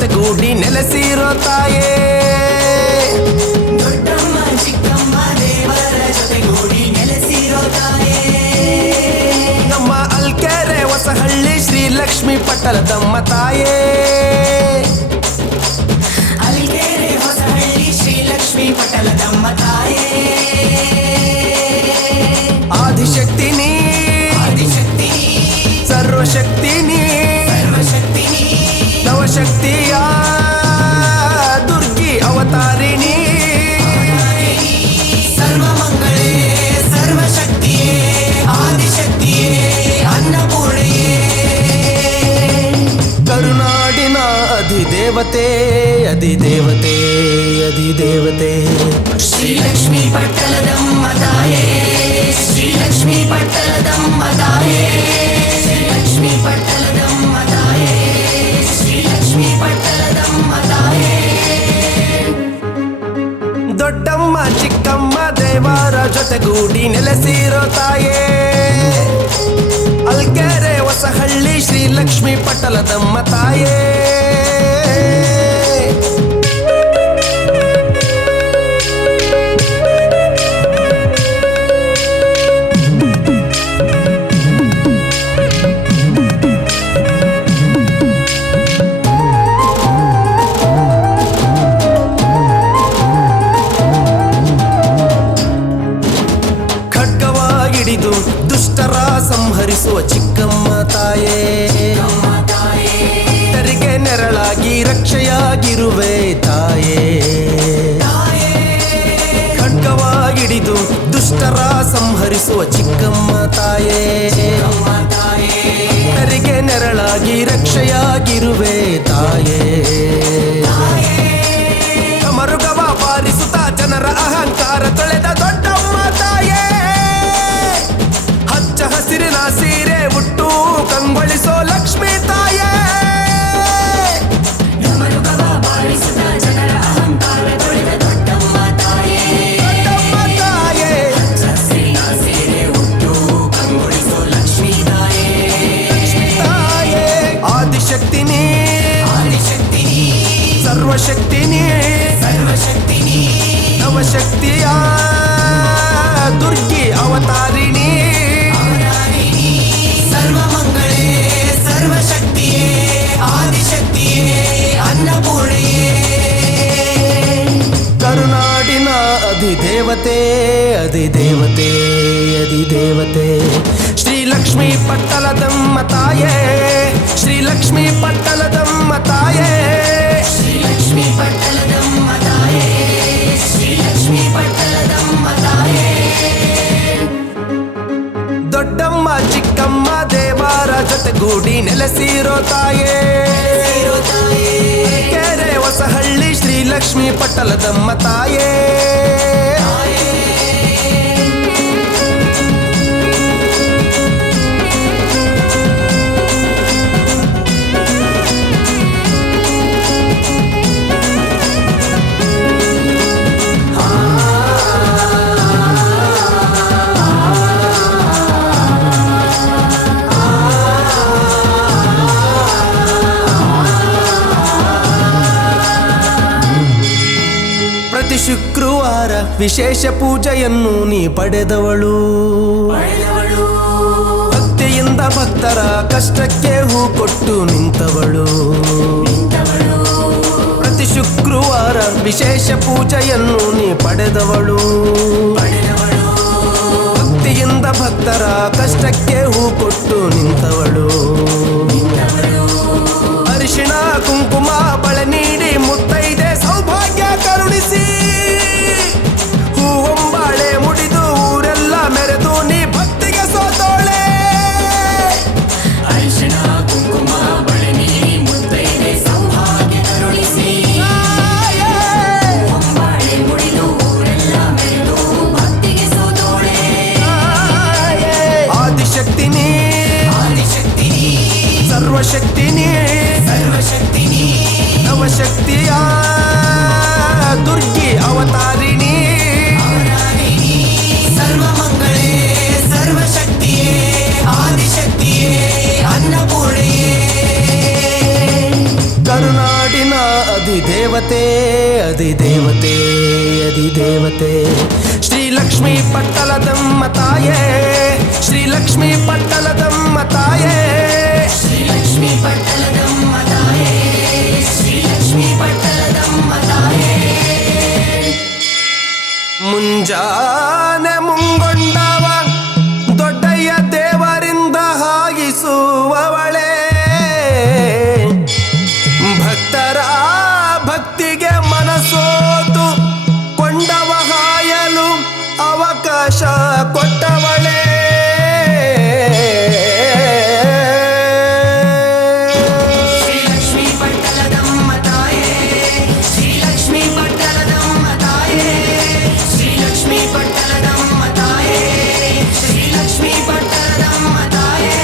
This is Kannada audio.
ಜೊತೆಗೂಡಿ ನೆಲೆಸಿರೋ ತಾಯೇ. ದೊಡ್ಡಮ್ಮ ಚಿಕ್ಕಮ್ಮ ದೇವರ ಜೊತೆಗೂಡಿ ನೆಲೆಸಿರೋ ತಾಯೇ. ನಮ್ಮ ಅಲ್ಕೆರೆ ಹೊಸಹಳ್ಳಿ ಶ್ರೀ ಲಕ್ಷ್ಮೀ ಪಟ್ಟಲದಮ್ಮ ತಾಯೇ. ಅಲ್ಕೆರೆ ಹೊಸಹಳ್ಳಿ ಶ್ರೀ ಲಕ್ಷ್ಮೀ ಪಟ್ಟಲದಮ್ಮ ತಾಯೇ. ಆದಿಶಕ್ತಿನಿ ಆದಿಶಕ್ತಿನಿ ಸರ್ವಶಕ್ತಿನಿ ಸರ್ವಶಕ್ತಿನಿ ನವಶಕ್ತಿಯ ದುರ್ಗಿ ಅವತಾರಿಣಿ. ಸರ್ವಮಂಗಳೇ ಸರ್ವಶಕ್ತಿಯೇ ಆದಿಶಕ್ತಿಯೇ ಅನ್ನಪೂರ್ಣೆಯೇ. ಕರುನಾಡಿನ ಅಧಿದೇವತೆ ಅಧಿದೇವತೆ ಅಧಿದೇವತೆ ಶ್ರೀ ಲಕ್ಷ್ಮೀ ಪಟ್ಟಲದಮ್ಮ ತಾಯೇ. ಶ್ರೀ ಲಕ್ಷ್ಮೀ ಪಟ್ಟಲದಮ್ಮ ತಾಯೇ. ಶ್ರೀ ಲಕ್ಷ್ಮೀ ಪಟ್ಟಲದಮ್ಮ ತಾಯೇ. ಶ್ರೀ ಲಕ್ಷ್ಮೀ ಪಟ್ಟಲದಮ್ಮ ತಾಯೇ. ದೊಡ್ಡಮ್ಮ ಚಿಕ್ಕಮ್ಮ ದೇವರ ಜೊತೆಗೂಡಿ ನೆಲೆಸಿರೋ ತಾಯೇ. ಅಲ್ಕೆರೆ ಹೊಸಹಳ್ಳಿ ಶ್ರೀ ಲಕ್ಷ್ಮೀ ಪಟ್ಟಲದಮ್ಮ ತಾಯೇ. ಖಡ್ಗವಾಗಿಡಿದು ದುಷ್ಟರ ಸಂಹರಿಸುವ ಚಿಕ್ಕಮ್ಮ ತಾಯೇ. ತರಿಗೆ ನೆರಳಾಗಿ ರಕ್ಷೆಯಾಗಿರುವೆ ತಾಯೇ. ಖಡ್ಗವಾಗಿಡಿದು ದುಷ್ಟರ ಸಂಹರಿಸುವ ಚಿಕ್ಕಮ್ಮ ತಾಯೇ. ತರಿಗೆ ನೆರಳಾಗಿ ರಕ್ಷೆಯಾಗಿರುವೆ ತಾಯೇ. ಕಮರುಗವ ಬಾರಿಸುತ್ತಾ ಜನರ ಅಹಂಕಾರ ತೊಳೆದ ದೊಡ್ಡಮ್ಮ ತಾಯೇ. ಹಚ್ಚ ಹಸಿರಿನ ಸೀರೆ ಉಟ್ಟು ಕಂಗೊಳಿಸೋ ಲಕ್ಷ್ಮೀ ತಾಯೇ. ಡಮರುಕವ ಬಾರಿಸುತ್ತ ಜನರ ಅಹಂಕಾರ ತೊಳೆದ ದೊಡ್ಡಮ್ಮ ತಾಯೇ. ದೊಡ್ಡಮ್ಮ ತಾಯೇ ಹಚ್ಚ ಹಸಿರಿನ ಸೀರೆ ಉಟ್ಟು ಕಂಗೊಳಿಸೋ ಲಕ್ಷ್ಮೀ ತಾಯೇ. ಲಕ್ಷ್ಮೀ ತಾಯೇ. ಆದಿಶಕ್ತಿನಿ ಆದಿಶಕ್ತಿನಿ ಸರ್ವಶಕ್ತಿನಿ ಸರ್ವಶಕ್ತಿನಿ ನವಶಕ್ತಿಯ ದುರ್ಗಿ ಅವತಾರಿಣಿ. ಅವತಾರಿಣಿ ಸರ್ವಮಂಗಳೇ ಸರ್ವಶಕ್ತಿಯೇ ಆದಿಶಕ್ತಿಯೇ ಅನ್ನಪೂರ್ಣೆಯೇ. ಕರುನಾಡಿನ ಅಧಿದೇವತೆ ಅಧಿದೇವತೆ ಅಧಿದೇವತೆ ಶ್ರೀ ಲಕ್ಷ್ಮೀ ಪಟ್ಟಲದಮ್ಮ ತಾಯೇ. ಶ್ರೀ ಲಕ್ಷ್ಮೀ ಪಟ್ಟಲದಮ್ಮ ತಾಯೇ. ಶ್ರೀ ಲಕ್ಷ್ಮೀ ಪಟ್ಟಲದಮ್ಮ ತಾಯೇ. ಶ್ರೀ ಲಕ್ಷ್ಮೀ ಪಟ್ಟಲದಮ್ಮ ತಾಯೇ. ದೊಡ್ಡಮ್ಮ ಚಿಕ್ಕಮ್ಮ ದೇವರ ಜೊತೆಗೂಡಿ ನೆಲೆಸಿರೋ ತಾಯೇ. ಕೆರೆ ಹೊಸಹಳ್ಳಿ ಶ್ರೀ ಲಕ್ಷ್ಮೀ ಪಟ್ಟಲದಮ್ಮ ತಾಯೇ. ಪ್ರತಿ ಶುಕ್ರವಾರ ವಿಶೇಷ ಪೂಜೆಯನ್ನು ನೀ ಪಡೆದವಳು. ಭಕ್ತಿಯಿಂದ ಭಕ್ತರ ಕಷ್ಟಕ್ಕೆ ಹೂ ಕೊಟ್ಟು ನಿಂತವಳು. ಪ್ರತಿ ಶುಕ್ರವಾರ ವಿಶೇಷ ಪೂಜೆಯನ್ನು ನೀ ಪಡೆದವಳು. ಭಕ್ತಿಯಿಂದ ಭಕ್ತರ ಕಷ್ಟಕ್ಕೆ ಹೂ ಕೊಟ್ಟು ನಿಂತವಳು. ಅರಿಶಿಣ ಕುಂಕುಮ ಬಳೆ ನೀಡಿ ಮುತ್ತೈದೆ ಸೌಭಾಗ್ಯ ಕರುಣಿಸಿ ಹೂವಂಬಾಳೆ ಮುಡಿದು ಊರೆಲ್ಲ ಮೆರೆದು ನೀ ಭಕ್ತಿಗೆ ಸೋತೋಳೆ. ಅರಿಶಿಣ ಕುಂಕುಮ ಬಳೆ ನೀಡಿ ಮುತ್ತೈದೆ ಸೌಭಾಗ್ಯ ಕರುಣಿಸಿ ಹೊಂಬಾಳೆ ಮುಡಿದು ಊರೆಲ್ಲ ಮೆರೆದು ಭಕ್ತಿಗೆ ಸೋತೋಳೆ. ಆದಿಶಕ್ತಿನಿ ಆದಿಶಕ್ತಿನಿ ಸರ್ವಶಕ್ತಿನಿ ಸರ್ವಶಕ್ತಿನಿ ನವಶಕ್ತಿಯ ದುರ್ಗಿ ಅವತಾರಿಣಿ. ಅವತಾರಿಣಿ ಸರ್ವಮಂಗಳೇ ಸರ್ವಶಕ್ತಿಯೇ ಆದಿಶಕ್ತಿಯೇ ಅನ್ನಪೂರ್ಣೆಯೇ. ಕರುನಾಡಿನ ಅಧಿದೇವತೆ ಅಧಿದೇವತೆ ಅಧಿದೇವತೆ ಶ್ರೀಲಕ್ಷ್ಮೀ ಪಟ್ಟಲದಮ್ಮ ತಾಯೇ ಶ್ರೀಲಕ್ಷ್ಮೀ ಪಟ್ಟಲದಮ್ಮ ತಾಯೇ ಶ್ರೀಲಕ್ಷ್ಮೀ ಪಟ್ಟಲದಮ್ಮ ತಾಯೇ ಶ್ರೀಲಕ್ಷ್ಮೀ ಪಟ್ಟಲದಮ್ಮ ತಾಯೇ ಮುಂಜಾನೆ ಮುಂಗೊಂಡವ ದೊಡ್ಡಯ್ಯ ದೇವರಿಂದ ಹಾಗಿಸುವವಳೆ ಭಕ್ತರ ಭಕ್ತಿಗೆ ಮನಸೋತು ಕೊಂಡವ ಹಾಯಲು ಅವಕಾಶ ಕೊಟ್ಟವಳೆ ಶ್ರೀಲಕ್ಷ್ಮೀ ಪಟ್ಟಲದಮ್ಮ ತಾಯೇ ಶ್ರೀಲಕ್ಷ್ಮೀ ಪಟ್ಟಲದಮ್ಮ ತಾಯೇ ಶ್ರೀಲಕ್ಷ್ಮೀ ಪಟ್ಟಲದಮ್ಮ ತಾಯೇ ಶ್ರೀಲಕ್ಷ್ಮೀ ಪಟ್ಟಲದಮ್ಮ ತಾಯೇ